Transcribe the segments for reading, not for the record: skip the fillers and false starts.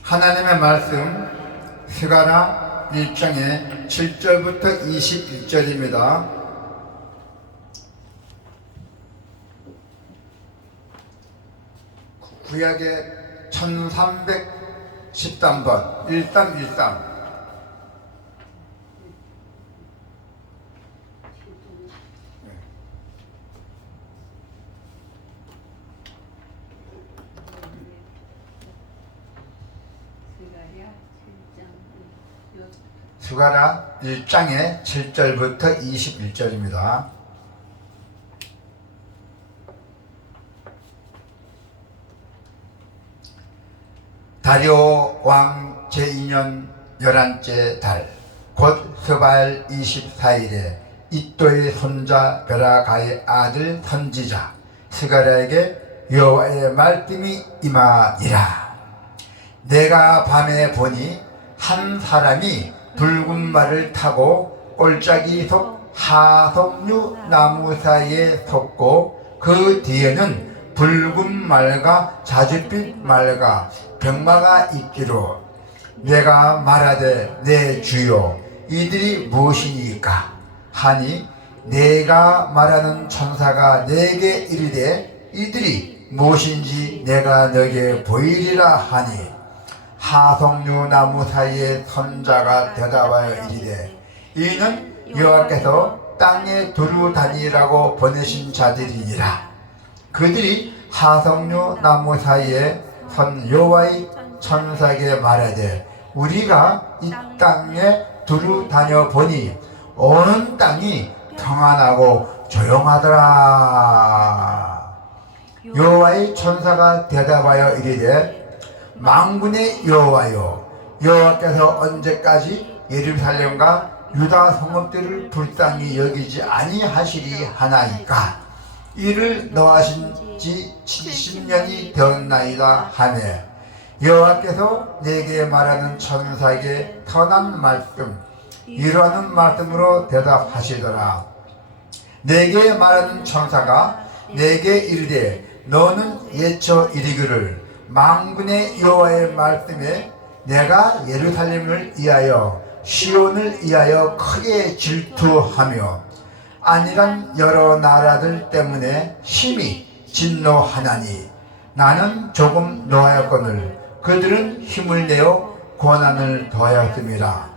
하나님의 말씀 스가랴 1장의 7절부터 21절입니다. 구약의 1313번 1313. 스가랴 1장의 7절부터 21절입니다. 다리오 왕 제2년 11째 달 곧 스바엘 24일에 이또의 손자 베라가의 아들 선지자 스가랴에게 여호와의 말씀이 임하니라. 내가 밤에 보니 한 사람이 붉은 말을 타고 골짜기 속 하석류 나무 사이에 섰고 그 뒤에는 붉은 말과 자줏빛 말과 병마가 있기로 내가 말하되 내 주여 이들이 무엇이니까 하니 내가 말하는 천사가 내게 이르되 이들이 무엇인지 내가 너에게 보이리라 하니 하석류 나무 사이에 선자가 대답하여 이르되 이는 여호와께서 땅에 두루 다니라고 보내신 자들이니라. 그들이 하석류 나무 사이에 선 여호와의 천사에게 말하되 우리가 이 땅에 두루 다녀 보니 온 땅이 평안하고 조용하더라. 여호와의 천사가 대답하여 이르되 만군의 여호와여 여호와께서 언제까지 예루살렘과 유다 성읍들을 불쌍히 여기지 아니하시리 하나이까. 이를 노하신 지 70년이 되었나이다 하매 여호와께서 내게 말하는 천사에게 선한 말씀 이러한 말씀으로 대답하시더라. 내게 말하는 천사가 내게 이르되 너는 예쳐 이르기를 만군의 여호와의 말씀에 내가 예루살렘을 위하여 시온을 위하여 크게 질투하며 아니란 여러 나라들 때문에 심히 진노하나니 나는 조금 노하였거늘 그들은 힘을 내어 고난을 더하였음이라.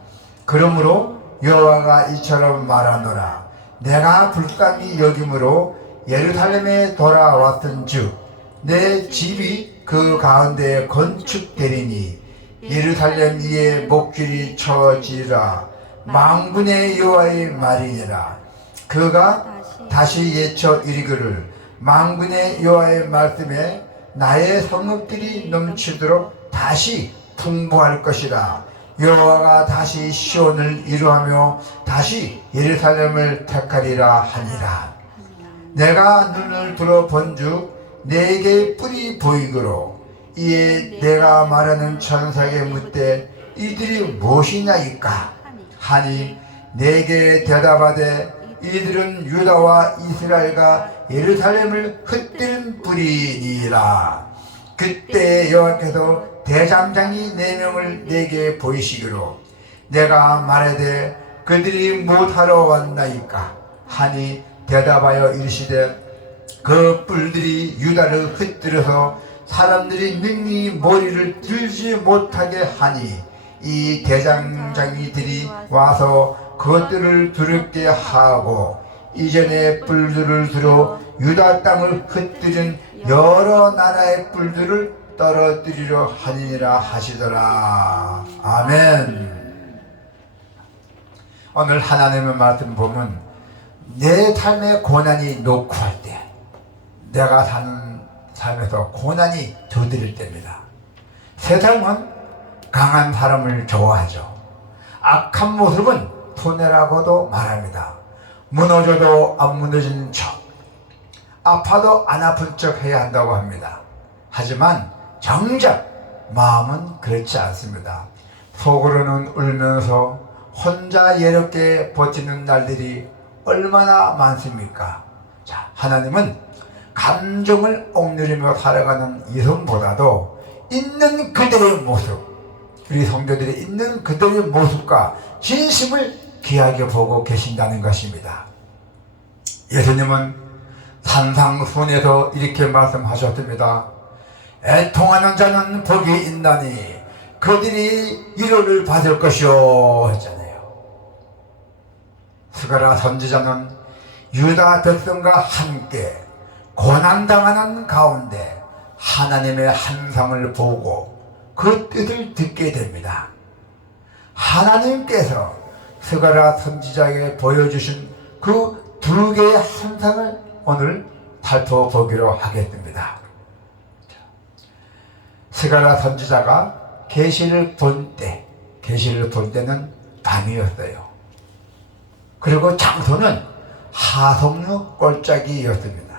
그러므로 여호와가 이처럼 말하노라. 내가 불쌍히 여김으로 예루살렘에 돌아왔은즉 내 집이 그 가운데에 건축되리니 예루살렘 위에 목줄이 쳐지리라. 만군의 여호와의 말이니라. 그가 다시 예쳐 이르기를 만군의 여호와의 말씀에 나의 성읍들이 넘치도록 다시 풍부할 것이라. 여호와가 다시 시온을 이루하며 다시 예루살렘을 택하리라 하니라. 내가 눈을 들어 본즉 내게 뿔이 보이기로 이에 내가 말하는 천사에게 묻되 이들이 무엇이냐이까 하니 내게 대답하되 이들은 유다와 이스라엘과 예루살렘을 흩뜨린 뿌리니라. 그때 여호와께서 대장장이 4명을 내게 보이시기로 내가 말하되 그들이 무엇하러 왔나이까 하니 대답하여 이르시되 그 뿔들이 유다를 흩뜨려서 사람들이 능히 머리를 들지 못하게 하니 이 대장장이들이 와서 그것들을 두렵게 하고 이전에 뿔들을 들어 유다 땅을 흩뜨린 여러 나라의 뿔들을 떨어뜨리려 하니라 하시더라. 아멘. 오늘 하나님의 말씀 보면 내 삶의 고난이 녹화할 때 내가 사는 삶에서 고난이 두드릴 때입니다. 세상은 강한 사람을 좋아하죠. 악한 모습은 손해라고도 말합니다. 무너져도 안 무너진 척, 아파도 안 아픈 척 해야 한다고 합니다. 하지만 정작 마음은 그렇지 않습니다. 속으로는 울면서 혼자 예롭게 버티는 날들이 얼마나 많습니까? 자, 하나님은 감정을 억누르며 살아가는 이성보다도 있는 그들의 모습, 우리 성도들이 있는 그들의 모습과 진심을 귀하게 보고 계신다는 것입니다. 예수님은 산상수훈에서 이렇게 말씀하셨습니다. 애통하는 자는 복이 있나니 그들이 위로를 받을 것이요 했잖아요. 스가랴 선지자는 유다 백성과 함께 고난당하는 가운데 하나님의 환상을 보고 그 뜻을 듣게 됩니다. 하나님께서 스가랴 선지자에게 보여주신 그 두 개의 환상을 오늘 살펴보기로 하겠습니다. 스가랴 선지자가 계시를 본 때는 밤이었어요. 그리고 장소는 하성루 골짜기였습니다.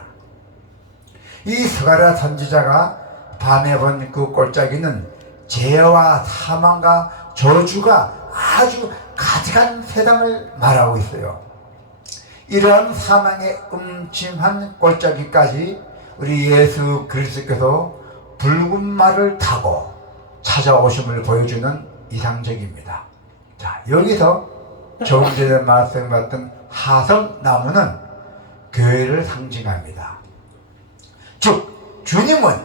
이 스가랴 선지자가 밤에 본 그 골짜기는 죄와 사망과 저주가 아주 가득한 세상을 말하고 있어요. 이러한 사망의 음침한 골짜기까지 우리 예수 그리스도께서 붉은 말을 타고 찾아오심을 보여주는 이상적입니다. 자, 여기서 조금 전에 말씀드렸던 하성나무는 교회를 상징합니다. 즉 주님은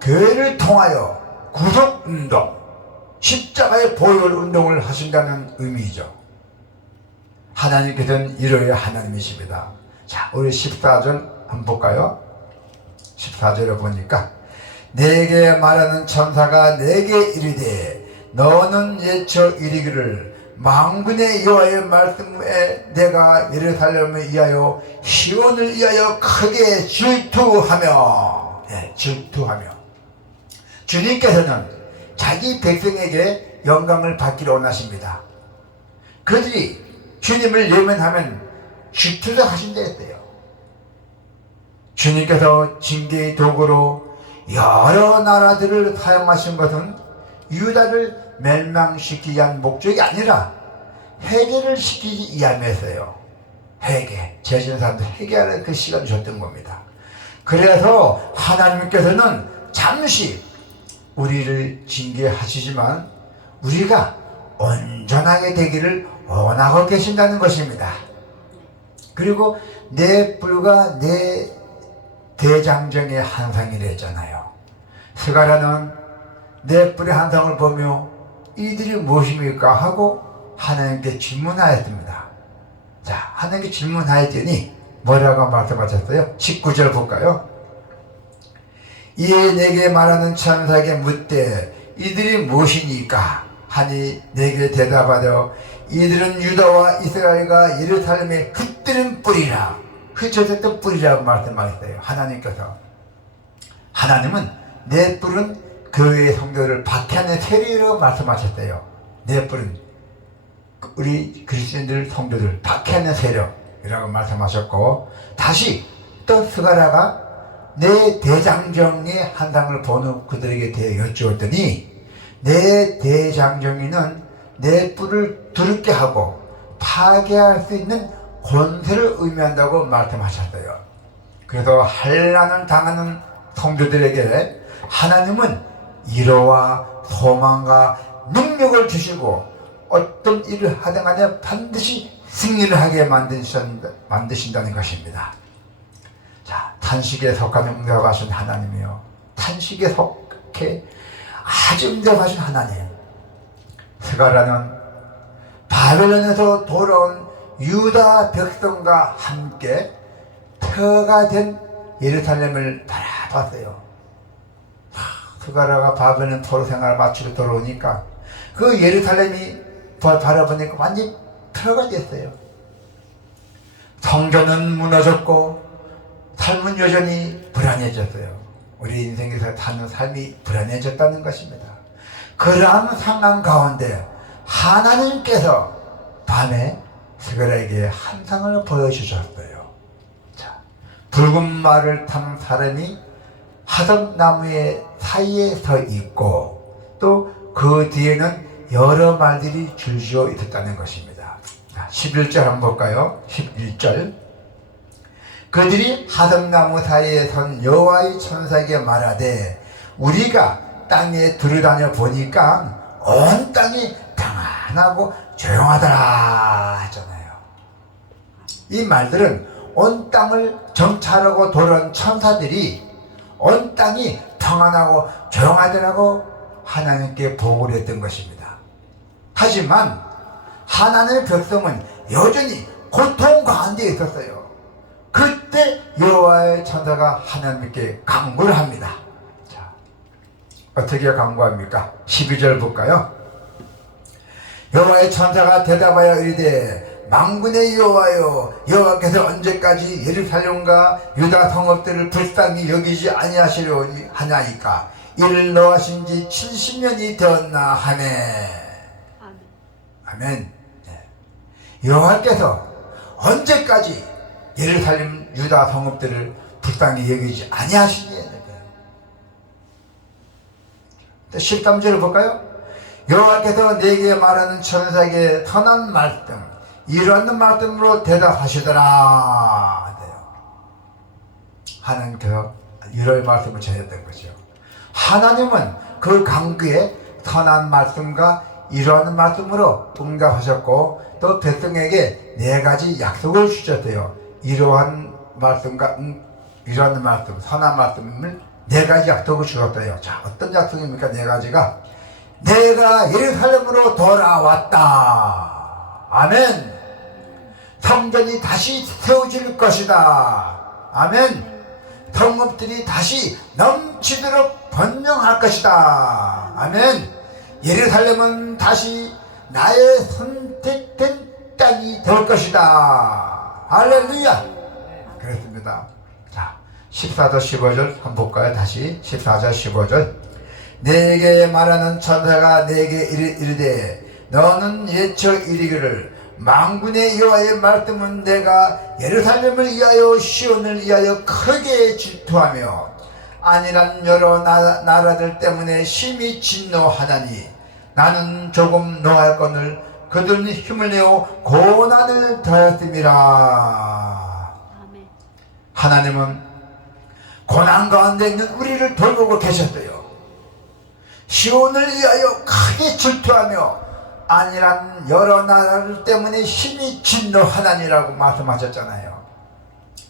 교회를 통하여 구속운동, 십자가의 보혈운동을 하신다는 의미죠. 하나님께서는 이로의 하나님이십니다. 자, 우리 14절 한번 볼까요? 14절에 보니까 내게 말하는 천사가 내게 이르되 너는 예쳐 이르기를 만군의 여호와의 말씀에 내가 예루살렘을 위하여 시온을 위하여 크게 질투하며 질투하며 주님께서는 자기 백성에게 영광을 받기를 원하십니다. 그들이 주님을 예면하면 질투를 하신다 했대요. 주님께서 징계의 도구로 여러 나라들을 사용하신 것은 유다를 멸망시키기 위한 목적이 아니라 회개를 시키기 위함이었어요. 회개, 죄진 사람들 회개하는 그 시간을 줬던 겁니다. 그래서 하나님께서는 잠시 우리를 징계하시지만 우리가 온전하게 되기를 원하고 계신다는 것입니다. 그리고 내 뿔과 내 대장정의 환상이랬잖아요. 스가랴는 내 뿔의 환상을 보며 이들이 무엇입니까 하고 하나님께 질문하였습니다. 자, 하나님께 질문하였더니 뭐라고 말씀하셨어요? 19절 볼까요? 이에 내게 말하는 천사에게 묻되 이들이 무엇이니까 하니 내게 대답하여 이들은 유다와 이스라엘과 예루살렘에 흩뜨린 뿌리라, 흩어졌던 뿌리라고 말씀하셨어요. 하나님께서. 하나님은 내 뿔은 교회의 성도를 박해하는 세력이라고 말씀하셨어요. 내 뿔은 우리 그리스도인들 성도들 박해하는 세력이라고 말씀하셨고, 다시 또 스가랴가 내 대장정의 환상을 보는 그들에게 대해 여쭈었더니 내 대장정이는 내 뿔을 두렵게 하고 파괴할 수 있는 권세를 의미한다고 말씀하셨어요. 그래서 환난을 당하는 성도들에게 하나님은 위로와 소망과 능력을 주시고 어떤 일을 하든 간에 반드시 승리를 하게 만드신다는 것입니다. 자, 탄식에 속하는 응답하신 하나님이요, 탄식에 속해 아주 응답하신 하나님. 스가랴는 바벨론에서 돌아온 유다 백성과 함께 터가 된 예루살렘을 바라봤어요. 스가랴가 바벨론 포로 생활을 마치고 돌아오니까 그 예루살렘이 바라보니까 완전히 터가 됐어요. 성전은 무너졌고 삶은 여전히 불안해졌어요. 우리 인생에서 사는 삶이 불안해졌다는 것입니다. 그러한 상황 가운데 하나님께서 밤에 스가랴에게 환상을 보여주셨어요. 자, 붉은 말을 탄 사람이 화덕나무의 사이에 서 있고 또 그 뒤에는 여러 말들이 줄지어 있었다는 것입니다. 자, 11절 한번 볼까요? 11절. 그들이 화덕나무 사이에 선 여호와의 천사에게 말하되 우리가 땅에 들어다녀 보니까 온 땅이 평안하고 조용하더라 하잖아요. 이 말들은 온 땅을 정찰하고 돌아온 천사들이 온 땅이 평안하고 조용하더라고 하나님께 보고를 했던 것입니다. 하지만 하나님의 백성은 여전히 고통 가운데 있었어요. 그때 여호와의 천사가 하나님께 간구를 합니다. 자, 어떻게 간구합니까? 12절 볼까요? 여호와의 천사가 대답하여 이르되 만군의 여호와여, 여호와께서 언제까지 예루살렘과 유다 성읍들을 불쌍히 여기지 아니하시려 하냐이까? 이를 노하신 지 70년이 되었나 하네. 아멘. 네. 여호와께서 언제까지 예루살렘 유다 성읍들을 불쌍히 여기지 아니하시니? 13절을 볼까요? 여호와께서 내게 말하는 천사에게 선한 말씀, 이러한 말씀으로 대답하시더라. 하나님께서 이런 말씀을 전했던 거죠. 하나님은 그 간구에 선한 말씀과 이러한 말씀으로 응답하셨고 또 백성에게 4가지 약속을 주셨대요. 이러한 말씀과 이러한 말씀, 선한 말씀을 4가지 약속을 주셨대요. 자, 어떤 약속입니까? 4가지가 내가 예루살렘으로 돌아왔다. 아멘. 성전이 다시 세워질 것이다. 아멘. 성읍들이 다시 넘치도록 번영할 것이다. 아멘. 예루살렘은 다시 나의 선택된 땅이 될 것이다. 할렐루야. 그렇습니다. 자, 14절 15절 한번 볼까요? 다시 14절 15절. 내게 말하는 천사가 내게 이르되 너는 예쳐 이르기를 만군의 여호와의 말씀은 내가 예루살렘을 위하여 시온을 위하여 크게 질투하며 아니란 여러 나라들 때문에 심히 진노하나니 나는 조금 노할거늘 그들은 힘을 내어 고난을 더하였음이라. 하나님은 고난 가운데 있는 우리를 돌보고 계셨어요. 시온을 위하여 크게 질투하며 아니란 여러 나라들 때문에 힘이 진노하나니라고 말씀하셨잖아요.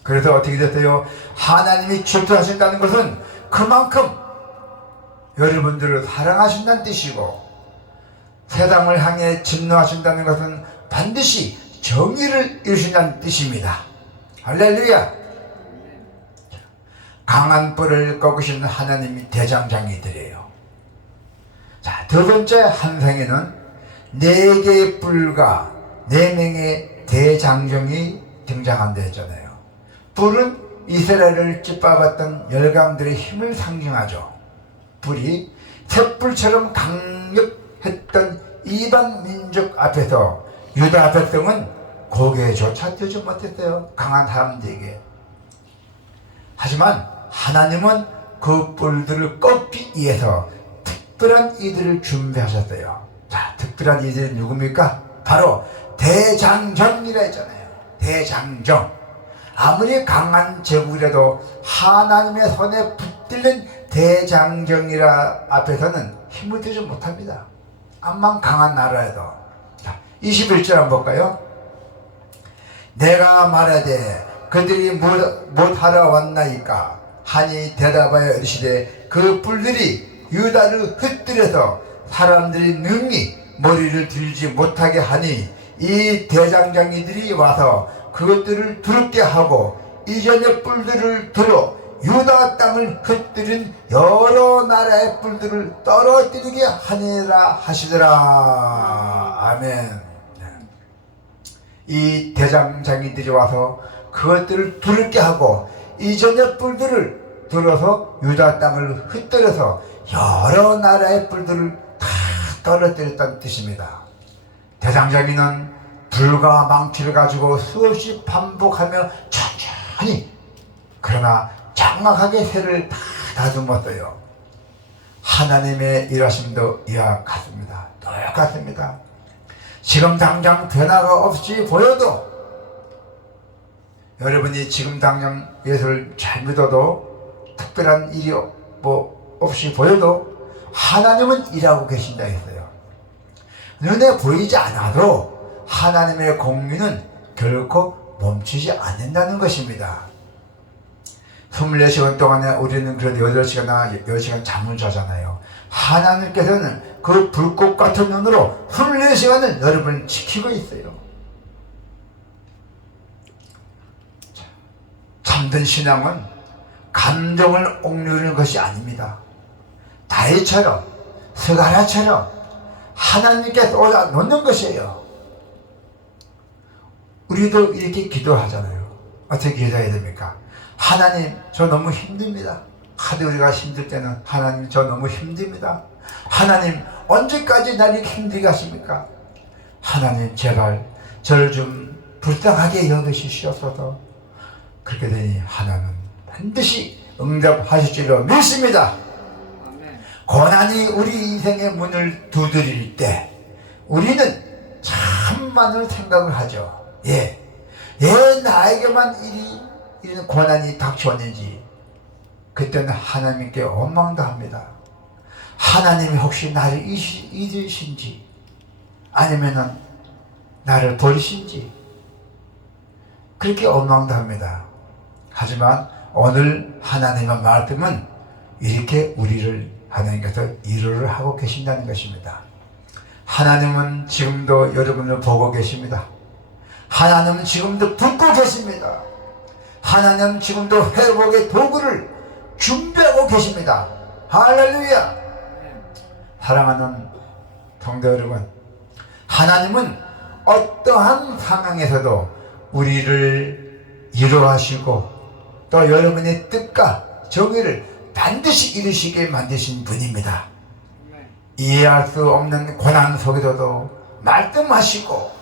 그래서 어떻게 됐어요? 하나님이 질투하신다는 것은 그만큼 여러분들을 사랑하신다는 뜻이고, 세상을 향해 진노하신다는 것은 반드시 정의를 이루신다는 뜻입니다. 할렐루야. 강한 뿔을 꺾으시는 하나님이 대장장이들이에요. 자, 두 번째 한상에는 4개의 뿔과 4명의 대장정이 등장한다 했잖아요. 뿔은 이스라엘을 짓밟았던 열강들의 힘을 상징하죠. 뿔이 횃불처럼 강력했던 이방 민족 앞에서 유다 백성은 고개조차 들지 못했어요. 강한 사람들에게. 하지만 하나님은 그 뿔들을 꺾기 위해서 특별한 이들을 준비하셨어요. 자, 특별한 이들은 누굽니까? 바로 대장정이라 했잖아요. 대장정. 아무리 강한 제국이라도 하나님의 손에 붙들린 대장정이라 앞에서는 힘을 들지 못합니다. 암만 강한 나라에도. 자, 21절 한번 볼까요? 내가 말하되 그들이 못하러 왔나이까 하니 대답하여 이르시되 그 뿔들이 유다를 흩뜨려서 사람들이 능히 머리를 들지 못하게 하니 이 대장장이들이 와서 그것들을 두렵게 하고 이전의 뿔들을 들어 유다 땅을 흩뜨린 여러 나라의 뿔들을 떨어뜨리게 하니라 하시더라. 아멘. 이 대장장이들이 와서 그것들을 두렵게 하고 이전의 뿔들을 들어서 유다 땅을 흩뜨려서 여러 나라의 뿔들을 다 떨어뜨렸다는 뜻입니다. 대장장이는 불과 망치를 가지고 수없이 반복하며 천천히 그러나 장막하게 새를 다 다듬었어요. 하나님의 일하심도 이와 같습니다. 똑같습니다. 지금 당장 변화가 없이 보여도, 여러분이 지금 당장 예수를 잘 믿어도 특별한 일이 없이 보여도 하나님은 일하고 계신다 했어요. 눈에 보이지 않아도 하나님의 공의는 결코 멈추지 않는다는 것입니다. 24시간 동안에 우리는 그래도 8시간이나 10시간 잠을 자잖아요. 하나님께서는 그 불꽃 같은 눈으로 24시간을 여러분을 지키고 있어요. 참된 신앙은 감정을 억누르는 것이 아닙니다. 다윗처럼 스가랴처럼 하나님께 쏟아 놓는 것이에요. 우리도 이렇게 기도하잖아요. 어떻게 기도해야 됩니까? 하나님, 저 너무 힘듭니다. 하도 우리가 힘들 때는 하나님, 저 너무 힘듭니다. 하나님, 언제까지 날 이렇게 힘들게 하십니까? 하나님, 제발 저를 좀 불쌍하게 여기시옵소서. 그렇게 되니 하나님 반드시 응답하실 줄로 믿습니다. 고난이 우리 인생의 문을 두드릴 때 우리는 참 많은 생각을 하죠. 왜 나에게만 이런 고난이 닥쳐왔는지. 그때는 하나님께 원망도 합니다. 하나님이 혹시 나를 잊으신지 아니면은 나를 버리신지 그렇게 원망도 합니다. 하지만 오늘 하나님의 말씀은 이렇게 우리를 하나님께서 위로를 하고 계신다는 것입니다. 하나님은 지금도 여러분을 보고 계십니다. 하나님은 지금도 붙고 계십니다. 하나님은 지금도 회복의 도구를 준비하고 계십니다. 할렐루야. 사랑하는 성도 여러분, 하나님은 어떠한 상황에서도 우리를 위로하시고 또 여러분의 뜻과 정의를 반드시 이루시게 만드신 분입니다. 이해할 수 없는 고난 속에서도 말씀하시고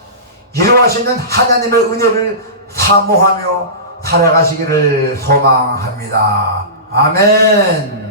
위로하시는 하나님의 은혜를 사모하며 살아가시기를 소망합니다. 아멘.